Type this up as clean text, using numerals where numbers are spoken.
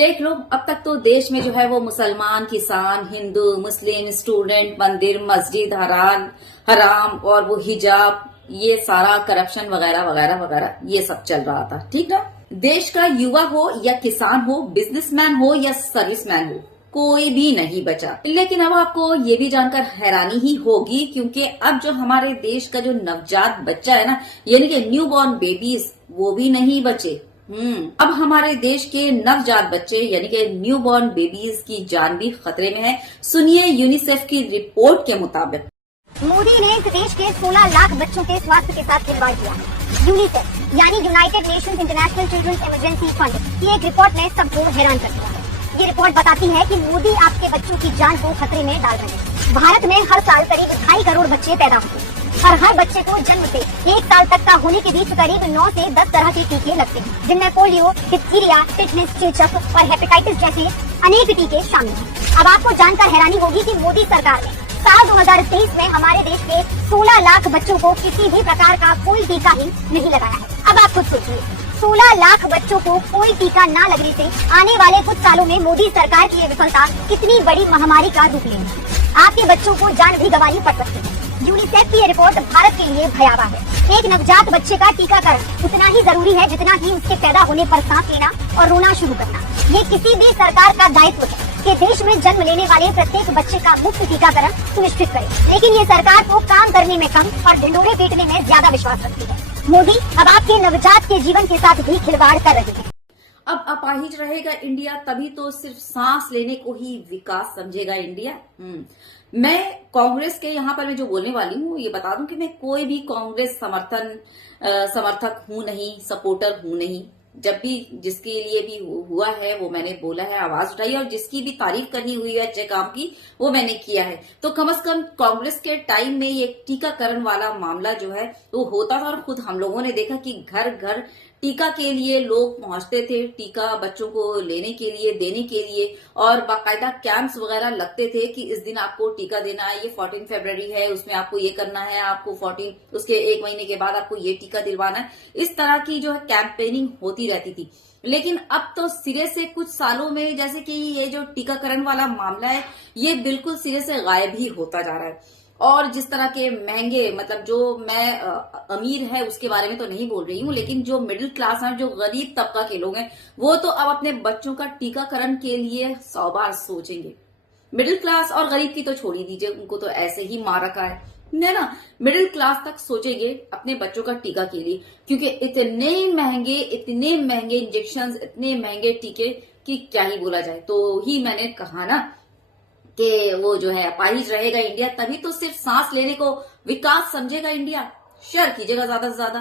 देख लो, अब तक तो देश में जो है वो मुसलमान, किसान, हिंदू, मुस्लिम, स्टूडेंट, मंदिर, मस्जिद, हराम और वो हिजाब, ये सारा करप्शन वगैरह वगैरह वगैरह ये सब चल रहा था। ठीक ना। देश का युवा हो या किसान हो, बिजनेसमैन हो या सर्विसमैन हो, कोई भी नहीं बचा। लेकिन अब आपको ये भी जानकर हैरानी ही होगी, क्योंकि अब जो हमारे देश का जो नवजात बच्चा है ना, यानी कि न्यू बॉर्न बेबीज, वो भी नहीं बचे। अब हमारे देश के नवजात बच्चे यानी कि न्यू बॉर्न बेबीज की जान भी खतरे में है। सुनिए यूनिसेफ की रिपोर्ट के मुताबिक। मोदी ने इस देश के 16 लाख बच्चों के स्वास्थ्य के साथ खिलवाड़ किया है। यूनिसेफ यानी United Nations International Children's Emergency Fund की एक रिपोर्ट ने सबको हैरान कर दिया है। ये रिपोर्ट बताती है कि मोदी आपके बच्चों की जान को खतरे में डाल रहे हैं। भारत में हर साल करीब 2.5 करोड़ बच्चे पैदा होते हैं और हर बच्चे को जन्म से 1 साल तक का होने के बीच करीब 9 से 10 तरह के टीके लगते हैं, जिनमें पोलियो, डिप्थीरिया, टिटनेस, चेचक और हेपेटाइटिस जैसे अनेक टीके शामिल हैं। अब आपको जानकर हैरानी होगी कि मोदी सरकार ने साल 2023 में हमारे देश के 16 लाख बच्चों को किसी भी प्रकार का कोई टीका ही नहीं लगाया है। अब आप खुद सोचिए, 16 लाख बच्चों को कोई टीका ना लगने से आने वाले कुछ सालों में मोदी सरकार की ये विफलता कितनी बड़ी महामारी का रूप लेगी। आपके बच्चों को जान भी गंवानी पड़ सकती है। यूनिसेफ की ये रिपोर्ट भारत के लिए भयावह है। एक नवजात बच्चे का टीकाकरण उतना ही जरूरी है जितना ही उसके पैदा होने पर सांस लेना और रोना शुरू करना। ये किसी भी सरकार का दायित्व है कि देश में जन्म लेने वाले प्रत्येक बच्चे का मुफ्त टीकाकरण सुनिश्चित करे, लेकिन ये सरकार को काम करने में कम और ढिंडोरे पीटने में ज्यादा विश्वास रखती है। मोदी अब आपके नवजात के जीवन के साथ भी खिलवाड़ कर रहे हैं। अब अपाहिज रहेगा इंडिया, तभी तो सिर्फ सांस लेने को ही विकास समझेगा इंडिया। मैं कांग्रेस के यहाँ पर मैं जो बोलने वाली हूँ, ये बता दूं कि मैं कोई भी कांग्रेस समर्थक हूं नहीं, सपोर्टर हूं नहीं। जब भी जिसके लिए भी हुआ है वो मैंने बोला है, आवाज उठाई, और जिसकी भी तारीफ करनी हुई है अच्छे काम की वो मैंने किया है। तो कम से कम कांग्रेस के टाइम में ये टीकाकरण वाला मामला जो है वो होता था, और खुद हम लोगों ने देखा कि घर घर टीका के लिए लोग पहुंचते थे, टीका बच्चों को लेने के लिए, देने के लिए, और बाकायदा कैंप्स वगैरह लगते थे कि इस दिन आपको टीका देना है, ये 14 फरवरी है, उसमें आपको ये करना है, आपको 14 उसके 1 महीने के बाद आपको ये टीका दिलवाना है। इस तरह की जो है कैंपेनिंग होती रहती थी। लेकिन अब तो सिरे से कुछ सालों में जैसे कि ये जो टीकाकरण वाला मामला है ये बिल्कुल सिरे से गायब ही होता जा रहा है। और जिस तरह के महंगे, मतलब जो मैं अमीर है उसके बारे में तो नहीं बोल रही हूँ, लेकिन जो मिडिल क्लास है, जो गरीब तबका के लोग हैं, वो तो अब अपने बच्चों का टीकाकरण के लिए 100 बार सोचेंगे। मिडिल क्लास और गरीब की तो छोड़ ही दीजिए, उनको तो ऐसे ही मार रखा है ना। मिडिल क्लास तक सोचेंगे अपने बच्चों का टीका के लिए, क्योंकि इतने महंगे इंजेक्शन, इतने महंगे टीके की क्या ही बोला जाए। तो ही मैंने कहा ना कि वो जो है अपाहिज रहेगा इंडिया, तभी तो सिर्फ सांस लेने को विकास समझेगा इंडिया। शेयर कीजिएगा ज्यादा से ज्यादा।